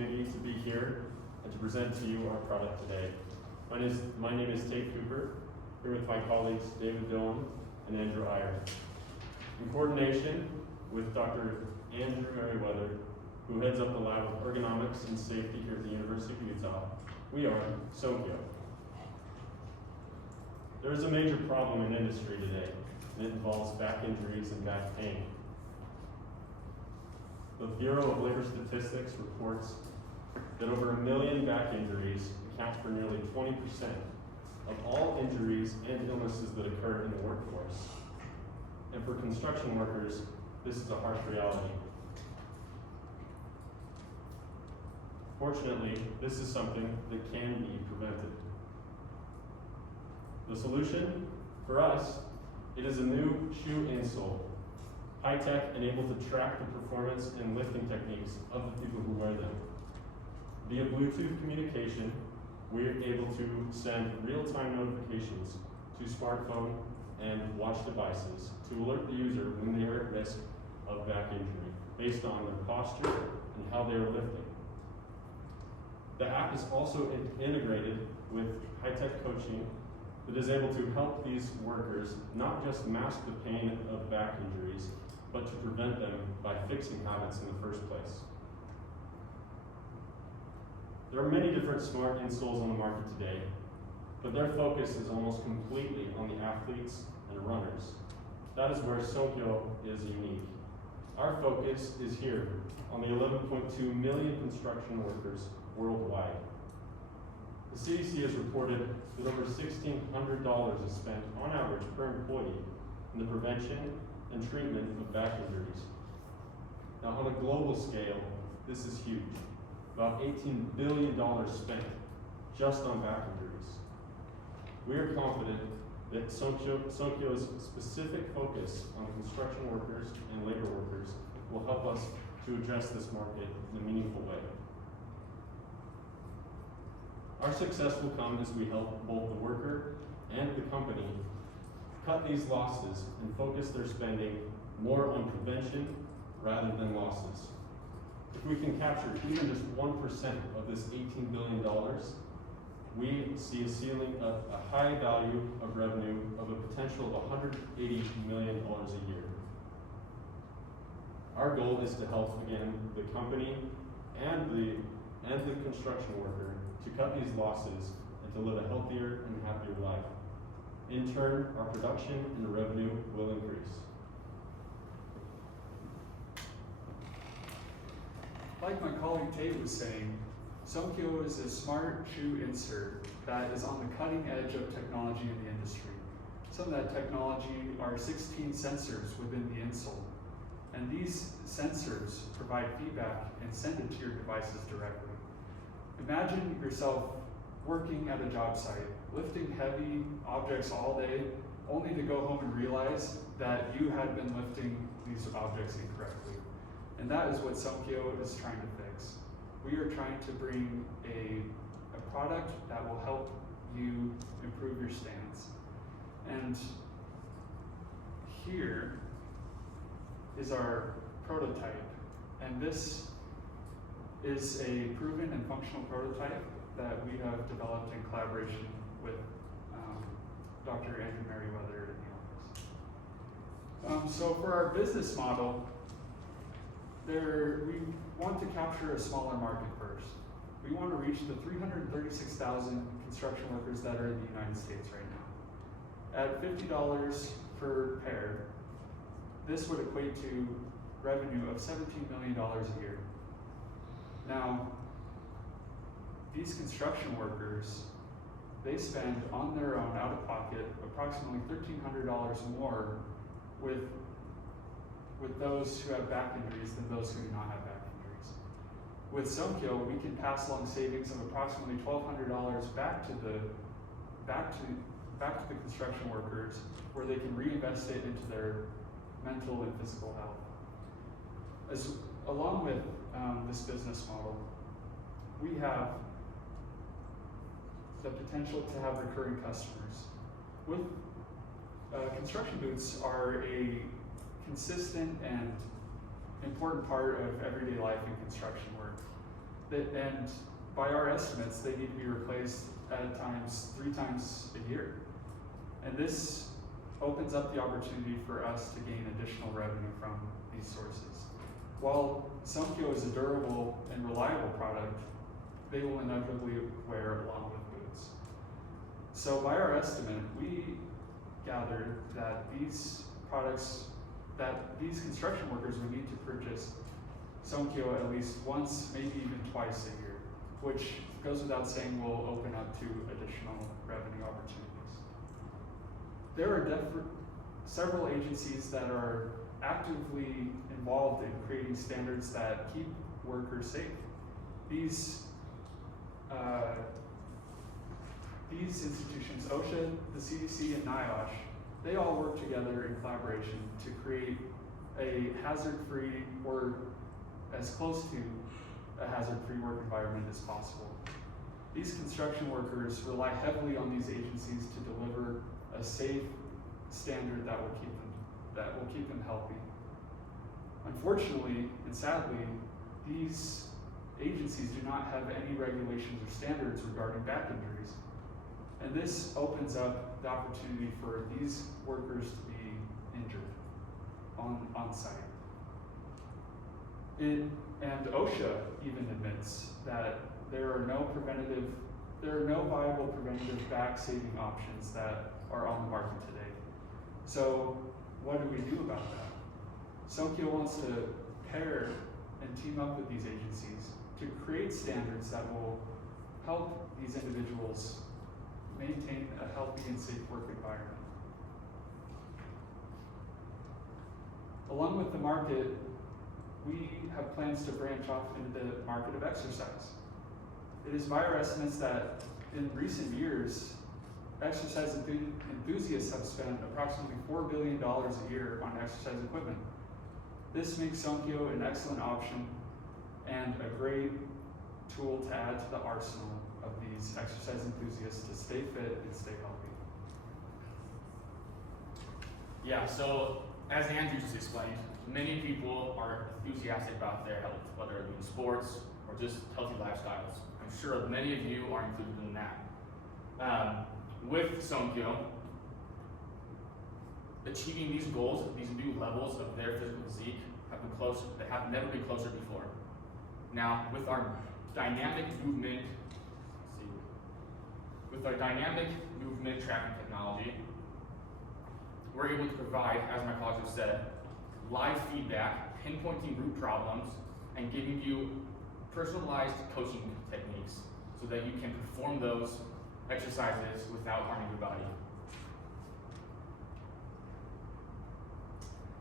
opportunity to be here and to present to you our product today. My name is Tate Cooper, here with my colleagues David Dillon and Andrew Iyer. In coordination with Dr. Andrew Merriweather, who heads up the lab of ergonomics and safety here at the University of Utah, we are Sonyko. There is a major problem in industry today, and it involves back injuries and back pain. The Bureau of Labor Statistics reports that over 1 million back injuries account for nearly 20% of all injuries and illnesses that occur in the workforce. And for construction workers, this is a harsh reality. Fortunately, this is something that can be prevented. The solution, for us, it is a new shoe insole, high-tech and able to track the performance and lifting techniques of the people who wear them. Via Bluetooth communication, we are able to send real-time notifications to smartphone and watch devices to alert the user when they are at risk of back injury, based on their posture and how they are lifting. The app is also integrated with high-tech coaching that is able to help these workers not just mask the pain of back injuries, but to prevent them by fixing habits in the first place. There are many different smart insoles on the market today, but their focus is almost completely on the athletes and runners. That is where Sonyko is unique. Our focus is here on the 11.2 million construction workers worldwide. The CDC has reported that over $1,600 is spent on average per employee in the prevention and treatment of back injuries. Now, on a global scale, this is huge. About $18 billion spent just on back injuries. We are confident that Sonykyo's specific focus on construction workers and labor workers will help us to address this market in a meaningful way. Our success will come as we help both the worker and the company cut these losses and focus their spending more on prevention rather than losses. If we can capture even just 1% of this $18 billion, we see a ceiling of a high value of revenue of a potential of $180 million a year. Our goal is to help, again, the company and the construction worker to cut these losses and to live a healthier and happier life. In turn, our production and revenue will increase. Like my colleague Tate was saying, Sonyko is a smart shoe insert that is on the cutting edge of technology in the industry. Some of that technology are 16 sensors within the insole. And these sensors provide feedback and send it to your devices directly. Imagine yourself working at a job site, lifting heavy objects all day, only to go home and realize that you had been lifting these objects incorrectly. And that is what Sonyko is trying to fix. We are trying to bring a product that will help you improve your stance. And here is our prototype. And this is a proven and functional prototype that we have developed in collaboration with Dr. Andrew Merriweather in the office. So for our business model, we want to capture a smaller market first. We want to reach the 336,000 construction workers that are in the United States right now. At $50 per pair, this would equate to revenue of $17 million a year. Now, these construction workers, they spend on their own, out of pocket, approximately $1,300 more with those who have back injuries than those who do not have back injuries. With Sonyko, we can pass along savings of approximately $1,200 back to the construction workers, where they can reinvest it into their mental and physical health. Along with this business model, we have the potential to have recurring customers. Construction boots are a consistent and important part of everyday life in construction work. And by our estimates, they need to be replaced at times 3 times a year. And this opens up the opportunity for us to gain additional revenue from these sources. While Sonyko is a durable and reliable product, they will inevitably wear along with boots. So by our estimate, we gathered that these construction workers would need to purchase Sonyko at least once, maybe even twice a year, which goes without saying will open up to additional revenue opportunities. There are several agencies that are actively involved in creating standards that keep workers safe. These institutions, OSHA, the CDC, and NIOSH, they all work together in collaboration to create a hazard-free, or as close to a hazard-free work environment as possible. These construction workers rely heavily on these agencies to deliver a safe standard that will keep them healthy. Unfortunately and sadly, these agencies do not have any regulations or standards regarding back injuries. And this opens up the opportunity for these workers to be injured on site. And OSHA even admits that there are no viable preventative back saving options that are on the market today. So what do we do about that? Sonyko wants to pair and team up with these agencies to create standards that will help these individuals maintain a healthy and safe work environment. Along with the market, we have plans to branch off into the market of exercise. It is by our estimates that in recent years, exercise enthusiasts have spent approximately $4 billion a year on exercise equipment. This makes Sonyko an excellent option and a great tool to add to the arsenal of these exercise enthusiasts to stay fit and stay healthy. Yeah, so as Andrew just explained, many people are enthusiastic about their health, whether it be in sports or just healthy lifestyles. I'm sure many of you are included in that. With Sonyko, achieving these goals, these new levels of their physical physique have never been closer before. Now, with our dynamic movement tracking technology, we're able to provide, as my colleagues have said, live feedback, pinpointing root problems, and giving you personalized coaching techniques so that you can perform those exercises without harming your body.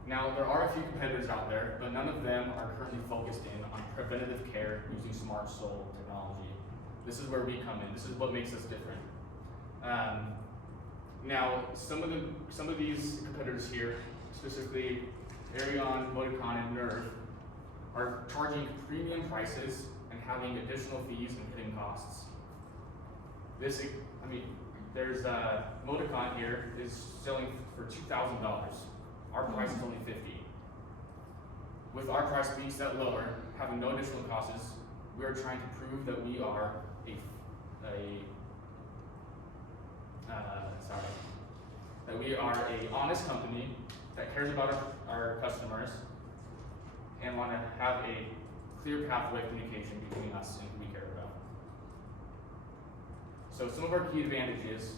Now, there are a few competitors out there, but none of them are currently focused in on preventative care using smart sole technology. This is where we come in. This is what makes us different. Now, some of these competitors here, specifically Arion, Moticon, and Nerve, are charging premium prices and having additional fees and hidden costs. There's Moticon here is selling for $2,000. Our price is only $50. With our price being set lower, having no additional costs, we are trying to prove that we are a honest company that cares about our customers and want to have a clear pathway of communication between us and who we care about. So some of our key advantages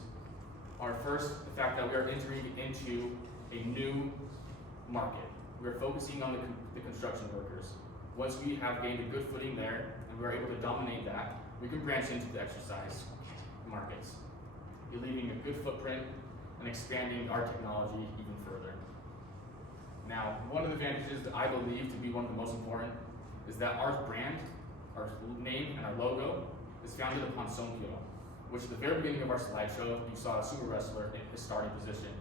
are, first, the fact that we are entering into a new market. We're focusing on the construction workers. Once we have gained a good footing there and we're able to dominate that, we can branch into the exercise markets, leaving a good footprint and expanding our technology even further. Now, one of the advantages that I believe to be one of the most important is that our brand, our name, and our logo is founded upon Sonyko, which at the very beginning of our slideshow, you saw a sumo wrestler in his starting position.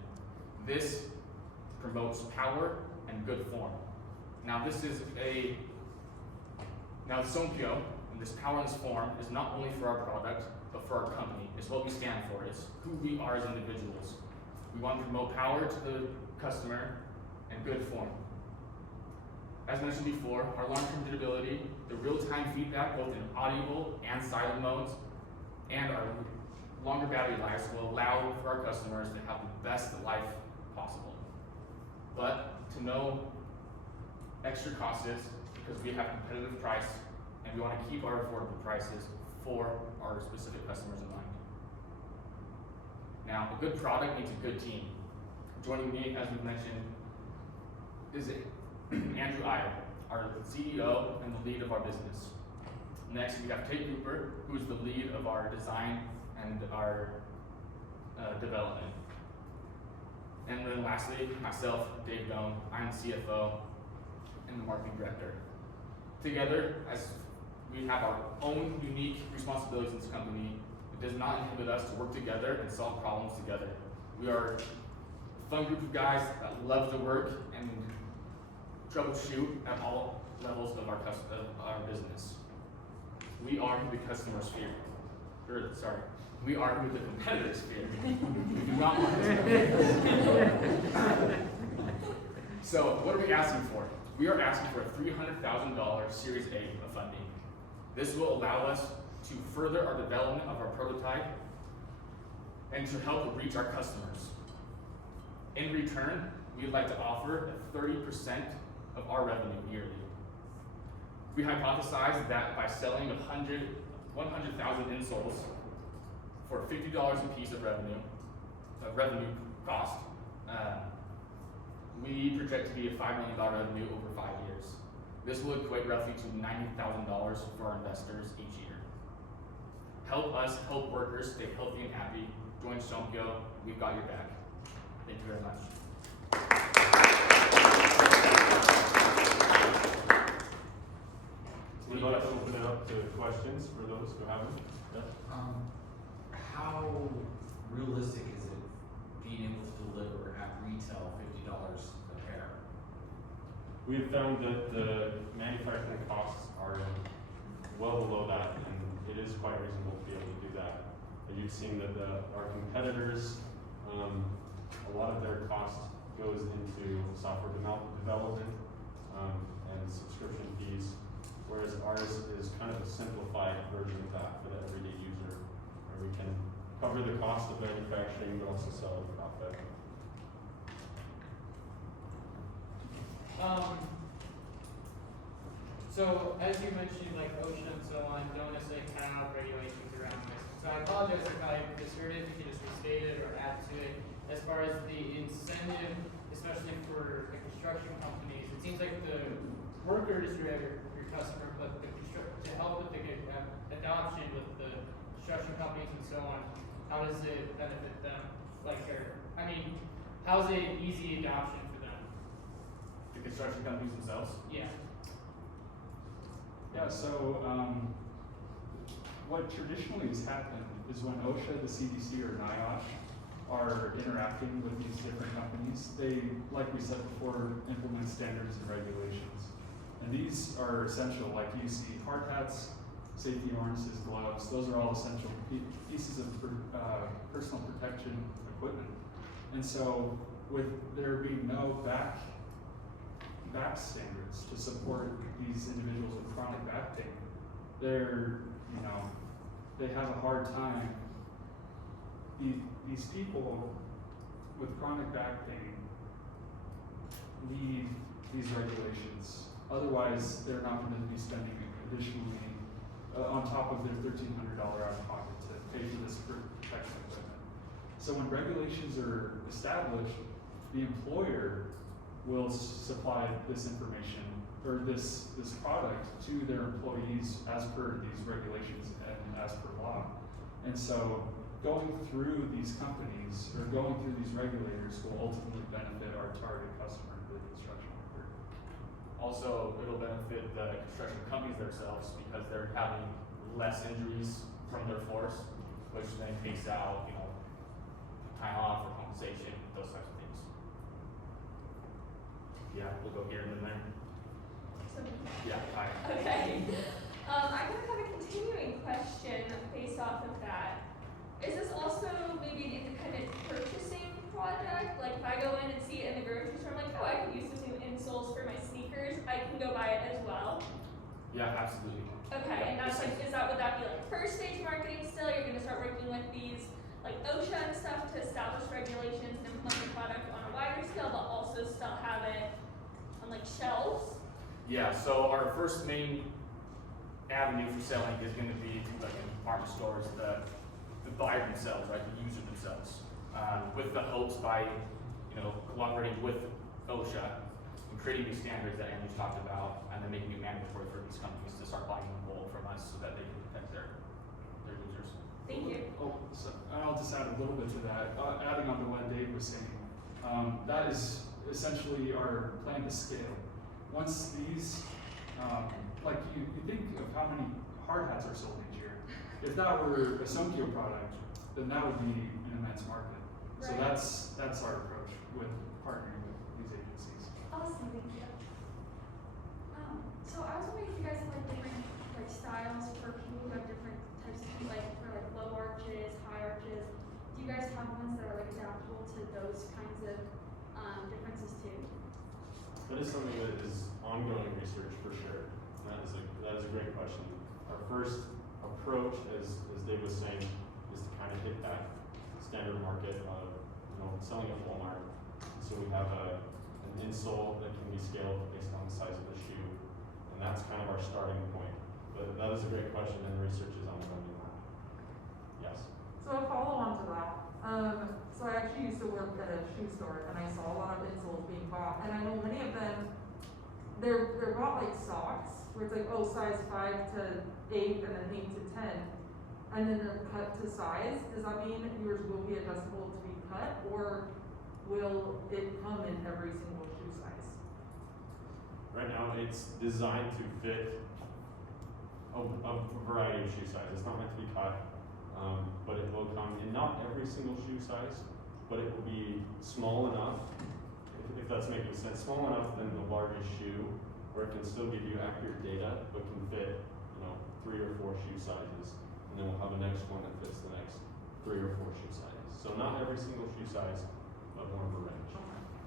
This promotes power and good form. Now, Sonyko, and this power and this form is not only for our product, but for our company. It's what we stand for. It's who we are as individuals. We want to promote power to the customer and good form. As mentioned before, our long-term durability, the real-time feedback both in audible and silent modes, and our longer battery lives will allow for our customers to have the best life possible. But to no extra costs because we have competitive price and we want to keep our affordable prices for our specific customers in mind. Now, a good product needs a good team. Joining me, as we've mentioned, is Andrew Iyer, our CEO and the lead of our business. Next, we have Tate Cooper, who is the lead of our design and our development. And then lastly, myself, Dave Doan, I'm the CFO and the marketing director. Together, as we have our own unique responsibilities in this company, it does not inhibit us to work together and solve problems together. We are a fun group of guys that love to work and troubleshoot at all levels of our business. We are who the customers fear. We are who the competitors fear. We do not want to. So, what are we asking for? We are asking for a $300,000 Series A of funding. This will allow us to further our development of our prototype and to help reach our customers. In return, we'd like to offer a 30% of our revenue yearly. We hypothesize that by selling 100,000 insoles for $50 a piece of revenue cost, we project to be a $5 million revenue over 5 years. This will equate roughly to $90,000 for our investors each year. Help us help workers stay healthy and happy. Join Sonyko. We've got your back. Thank you very much. We'd like to open it up to questions for those who haven't. Yes? How realistic is it being able to deliver at retail $50 a pair? We have found that the manufacturing costs are well below that, and it is quite reasonable to be able to do that. And you've seen that our competitors, a lot of their cost goes into software development and subscription fees, whereas ours is kind of a simplified version of that for the everyday user, where we can cover the cost of manufacturing but also sell at a profit. So as you mentioned, like OSHA and so on, don't necessarily have regulations around this. So I apologize if I misheard it. If you could just restate it or add to it. As far as the incentive, especially for the construction companies, it seems like the workers are your customer, but to help with the adoption with the construction companies and so on, how does it benefit them? How's it easy adoption for them? The construction companies themselves. Yeah. Yeah, so what traditionally has happened is when OSHA, the CDC, or NIOSH are interacting with these different companies, they, like we said before, implement standards and regulations. And these are essential, like you see hard hats, safety harnesses, gloves, those are all essential pieces of personal protection equipment. And so with there being no back standards to support these individuals with chronic back pain, they have a hard time. These people with chronic back pain need these regulations. Otherwise, they're not going to be spending additionally on top of their $1,300 out of pocket to pay for this protection equipment. So when regulations are established, the employer will supply this information or this product to their employees as per these regulations and as per law. And so going through these companies or going through these regulators will ultimately benefit our target customer, the construction worker. Also, it'll benefit the construction companies themselves because they're having less injuries from their force, which then takes out, time off or compensation, those types of things. Yeah, we'll go here and then there. Yeah, hi. Okay. I kind of have a continuing question based off of that. Is this also maybe an independent purchasing project? Like if I go in and see it in the grocery store, I'm like, oh, I could use some new insoles for my sneakers. workers, I can go buy it as well. Yeah, absolutely. Okay, and that's like, would that be like first stage marketing still? You're gonna start working with these like OSHA and stuff to establish regulations and implement the product on a wider scale, but also still have it on like shelves? Yeah, so our first main avenue for selling is going to be things like in department stores, the buyer themselves, right, the user themselves, with the hopes by, cooperating with OSHA and creating these standards that Andrew talked about, and then making it mandatory for these companies to start buying in bulk from us so that they can protect their users. Thank you. So I'll just add a little bit to that. Adding on to what Dave was saying, that is essentially our plan to scale. Once these, like you think of how many hard hats are sold each year. If that were a Sonyko product, then that would be an immense market. So Right. that's our approach with partnering with these agencies. Awesome, thank you. So I was wondering if you guys have like different like styles for people who have different types of feet, like for like low arches, high arches. Do you guys have ones that are like adaptable to those kinds of differences too? That is something that is ongoing research for sure. That is a great question. Our first approach, as Dave was saying, is to kind of hit that standard market of selling at Walmart. So we have an insole that can be scaled based on the size of the shoe, and that's kind of our starting point. But that is a great question, and research is ongoing in that. Yes. So a follow on to that. So I actually used to work at a shoe store, and I saw a lot of insoles being bought, and I know many of them, they're bought like socks, where it's like, oh, size 5 to 8, and then 8 to 10, and then they're cut to size. Does that mean yours will be adjustable to be cut, or will it come in every single shoe size? Right now, it's designed to fit a variety of shoe sizes. It's not meant to be cut, but it will come in not every single shoe size, but it will be small enough, if that's making sense, small enough than the largest shoe, where it can still give you accurate data, but can fit, 3 or 4 shoe sizes. And then we'll have a next one that fits the next 3 or 4 shoe sizes. So not every single shoe size, but more of a range.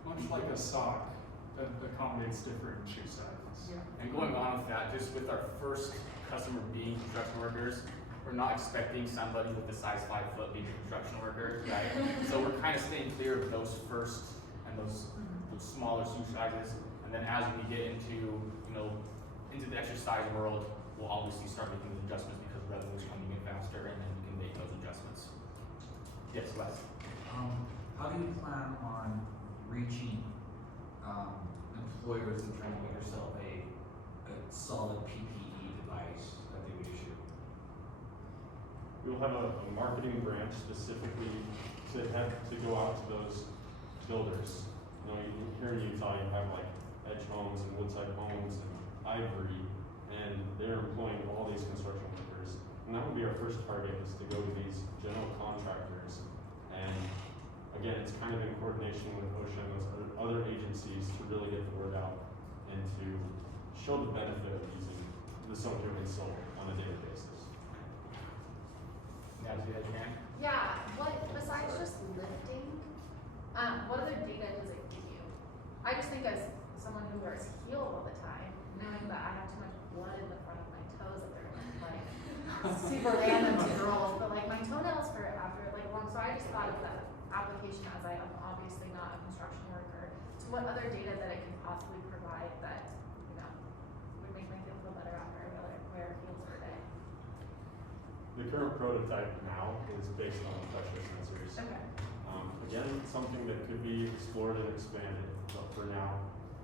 Much like a sock that accommodates different shoe sizes. Yeah. And going on with that, just with our first customer being construction workers, we're not expecting somebody with a size 5 foot being a construction worker, right? So we're kind of staying clear of those first and those smaller shoe sizes. And then as we get into, into the exercise world, we'll obviously start making those adjustments because revenue's coming in faster, and then we can make those adjustments. Yes, Les? How do you plan on reaching, employers and trying to make yourself a solid PPE device that they would issue? We'll have a marketing branch specifically to go out to those builders. Here in Utah, you have like Edge Homes and Woodside Homes and Ivory, and they're employing all these construction workers. And that would be our first target, is to go to these general contractors. And again, it's kind of in coordination with OSHA and those other agencies to really get the word out and to show the benefit of using the Sonyko insole on a daily basis. Nancy, you can? Yeah, besides just lifting, what other data does it give you? I just think as someone who wears heels all the time, knowing that I have too much blood in the front of my toes that they're like super random to girls, but like my toenails hurt after like long, so I just thought of that application as I am obviously not a construction worker, to what other data that it can possibly provide that, would make my feet feel better after I wear heels for a day. The current prototype now is based on pressure sensors. Okay. Again, something that could be explored and expanded, but for now,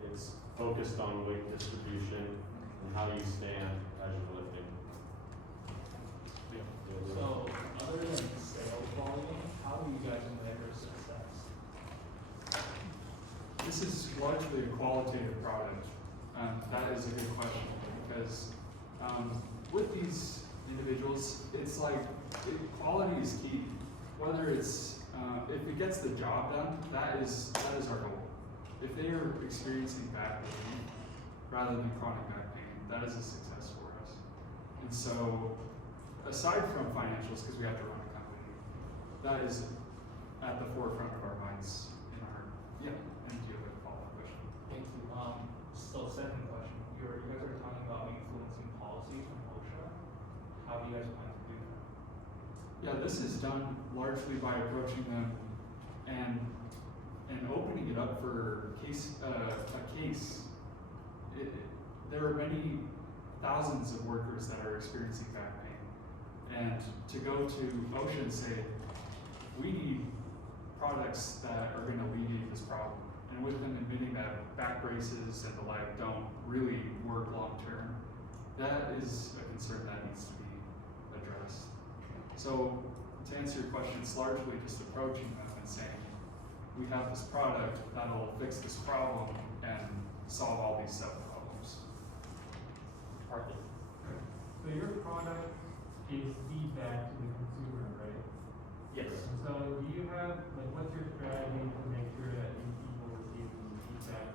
it's focused on weight distribution and how you stand as you're lifting. So, other than sales volume, how do you guys measure success? This is largely a qualitative product. That is a good question, because with these individuals, it's like quality is key. Whether it's if it gets the job done, that is our goal. If they are experiencing back pain rather than chronic back pain, that is a success for us. And so, aside from financials, because we have to run a company, that is at the forefront of our minds. And do you have a follow-up question? Thank you. So second question, you guys are talking about influencing policy from OSHA. How do you guys plan to do that? Yeah, this is done largely by approaching them and opening it up for a case. There are many thousands of workers that are experiencing back pain, and to go to OSHA and say, we need products that are going to alleviate this problem, and with them admitting that back braces and the like don't really work long term, that is a concern that needs to be addressed. So to answer your question, it's largely just approaching them and saying, we have this product that'll fix this problem and solve all these sub problems. Market. So your product gives feedback to the consumer, right? Yes. And so do you have, like, what's your strategy to make sure that these people receive the feedback?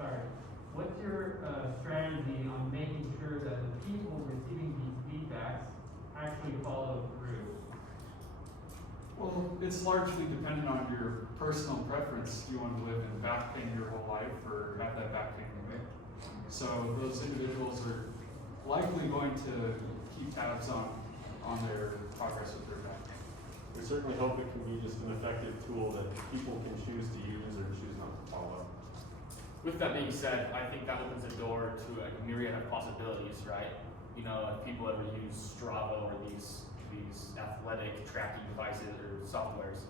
Sorry, what's your strategy on making sure that the people receiving these feedbacks actually follow through? Well, it's largely dependent on your personal preference. Do you want to live in back pain your whole life or have that back pain away? So those individuals are likely going to keep tabs on their progress with their back pain. We certainly hope it can be just an effective tool that people can choose to use or choose not to follow. With that being said, I think that opens the door to a myriad of possibilities, right? You know, if people ever use Strava or these athletic tracking devices or softwares,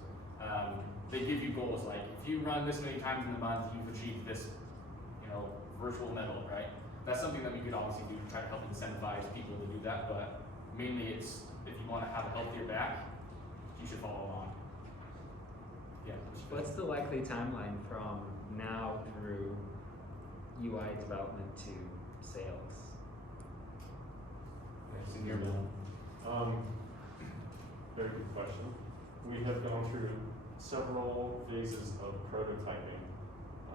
they give you goals like, if you run this many times in a month, you've achieved this, virtual medal, right? That's something that we could obviously do to try to help incentivize people to do that, but mainly it's, if you want to have a healthier back, you should follow along. Yeah. What's the likely timeline from now through UI development to sales? Very good question. We have gone through several phases of prototyping,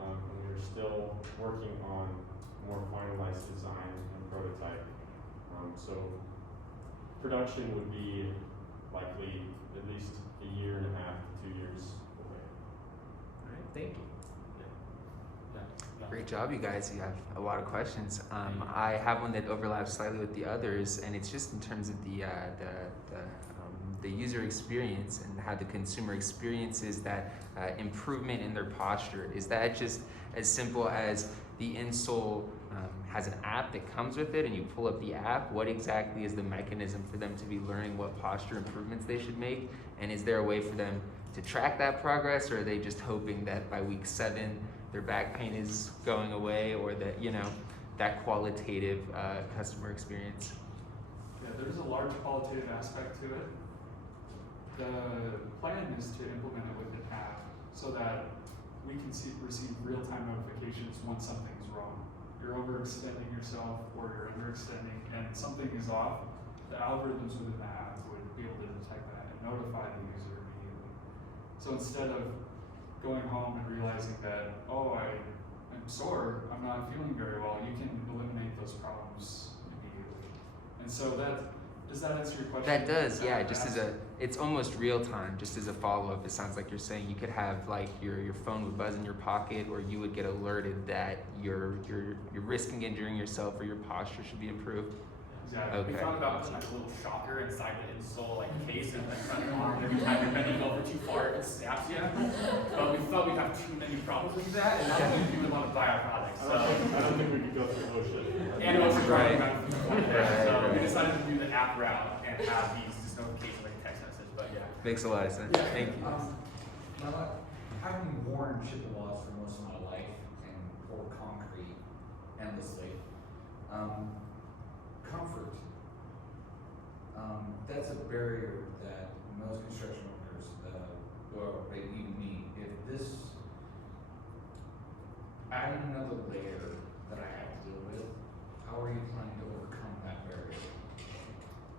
and we are still working on more finalized design and prototype. So production would be likely at least a year and a half to 2 years away. All right, thank you. Great job, you guys. You have a lot of questions. I have one that overlaps slightly with the others, and it's just in terms of the user experience and how the consumer experiences that improvement in their posture. Is that just as simple as the insole has an app that comes with it, and you pull up the app? What exactly is the mechanism for them to be learning what posture improvements they should make? And is there a way for them to track that progress, or are they just hoping that by week 7 their back pain is going away, or that, that qualitative customer experience? Yeah, there's a large qualitative aspect to it. The plan is to implement it with an app so that we can receive real-time notifications when something's wrong. You're overextending yourself or you're underextending and something is off, the algorithms within the app would be able to detect that and notify the user immediately. So instead of going home and realizing that, I'm sore, I'm not feeling very well, you can eliminate those problems immediately. And so does that answer your question? That does, yeah. It's almost real time. Just as a follow up, it sounds like you're saying you could have like your phone would buzz in your pocket, or you would get alerted that you're risking injuring yourself, or your posture should be improved. Exactly. Okay. We thought about putting like a little shocker inside the insole case and front arm. Every time you're bending over too far, it snaps you. But we thought we'd have too many problems with that, and not many people want to buy our products. So I don't think we could go through OSHA. and OSHA Right. So we decided to do the app route and have these just notifications like a text message. But yeah. Makes a lot of sense. Thank you. Having worn Chippewas for most of my life and poured concrete endlessly, comfort, that's a barrier that most construction workers, or even me, if this, adding another layer that I have to deal with, how are you planning to overcome that barrier?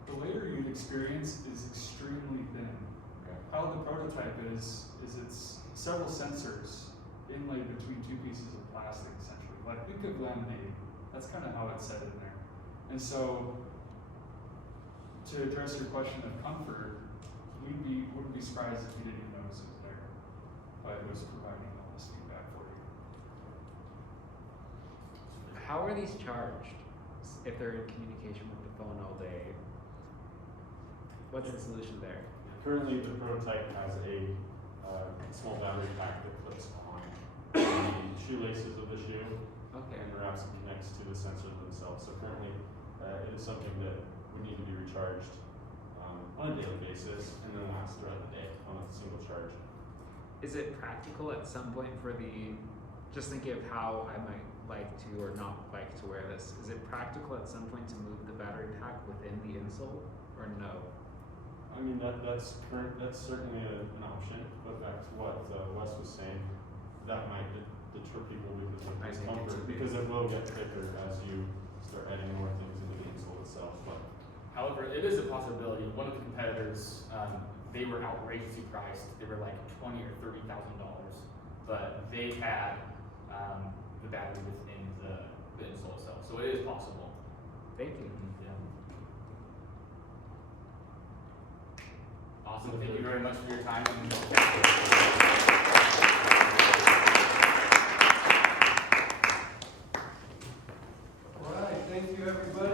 The layer you'd experience is extremely thin. Okay. How the prototype is it's several sensors inlaid between two pieces of plastic, essentially. Like, think of laminating. That's kind of how it's set in there. And so, to address your question of comfort, wouldn't be surprised if you didn't even notice it was there, but it was providing all this feedback for you. how are these charged if they're in communication with the phone all day? What's the solution there? Currently, the prototype has a small battery pack that clips on the shoelaces of the shoe Okay. and perhaps it connects to the sensors themselves. So currently, it is something that would need to be recharged on a daily basis and then last throughout the day on a single charge. Is it practical at some point for just thinking of how I might like to or not like to wear this, is it practical at some point to move the battery pack within the insole or no? I mean, that's certainly an option, but back to what Wes was saying, that might deter people because of I think discomfort, it's- because it will get thicker as you start adding more things into the insole itself, but. However, it is a possibility. One of the competitors, they were outrageously priced. They were like $20,000 or $30,000, but they had the battery within the insole itself. So it is possible. Thank you. Yeah. Awesome. Thank you very much for your time. All right, thank you everybody.